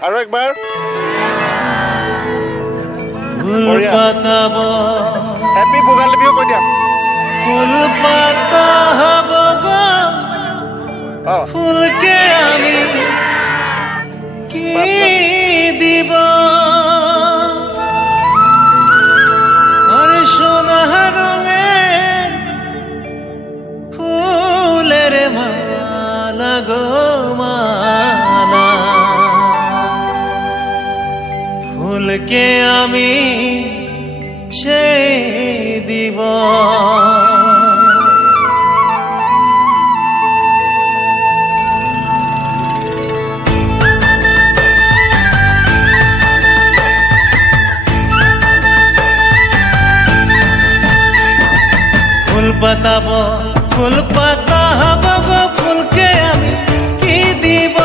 আৰু একবাৰ ফুল পাতাব হেপী ভোগালী বিহু কৈ দিয়া ফুল পাতা হব গো ফুলকে আমি কি দিব আরে সোনা রঙে ফুলের মালা গো মালা ফুলকে আমি সেই দিব ফুল পাতাব ফুল পাতা হব গো ফুলকে আমি কি দিব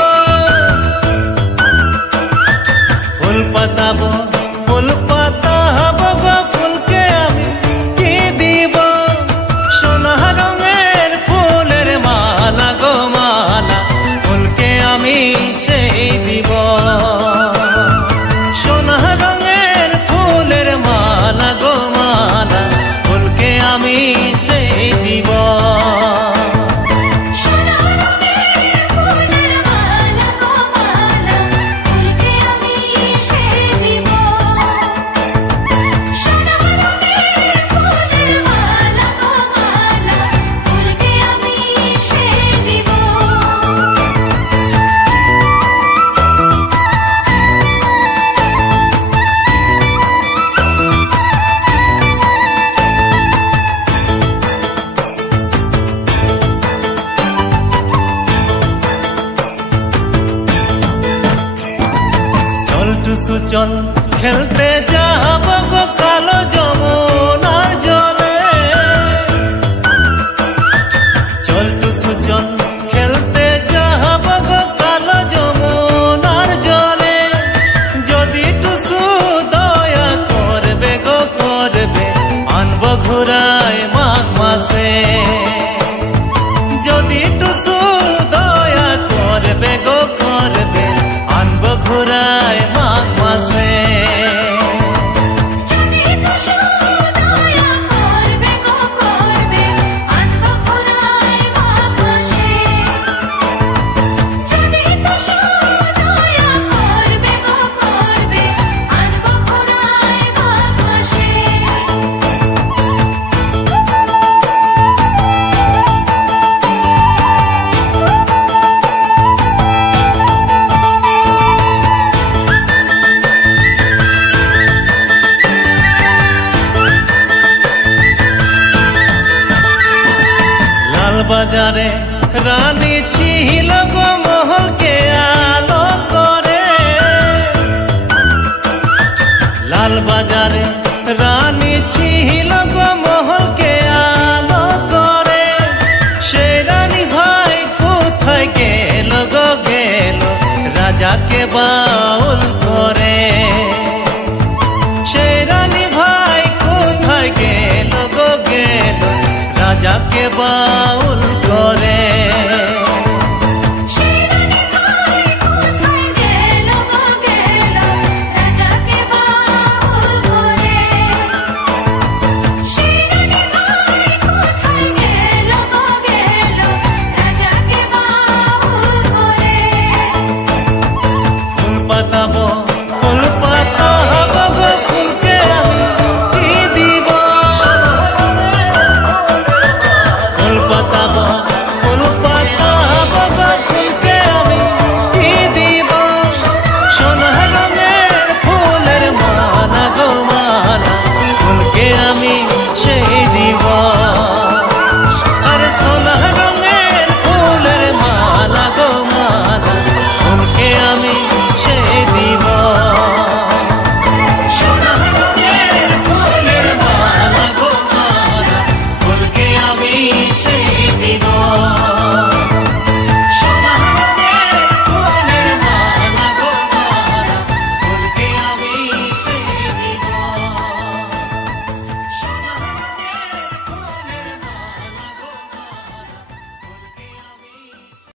ফুল পাতাব ফুল পাতা হব গো ফুলকে আমি কি দিব সোনা রঙের ফুলের মালা গো মালা ফুলকে আমি সেই দিব সোনা রঙের ফুলের মালা গো মালা ফুলকে আমি সেই দিব সুচল খেলতে যাব গো কালো যমুনার জলে চল টু সুচল খেলতে যাব গো কালো যমুনার জলে যদি টুসু দয়া করবে গো করবে আনব ঘুরায় মাঘ মাসে যদি টুসু দয়া করবে গো করবে আনব ঘুরায় মাঘ মাসে বাজারে রানী ছিল গো মহলকে আলো করে লাল বাজারে রানী ছিল গো মহলকে আলো করে সে রানী ভাই কোথায় গেল গো গেল রাজাকে বাউল করে সে রানী ভাই কোথায় গেল গো গেল রাজাকে বাউল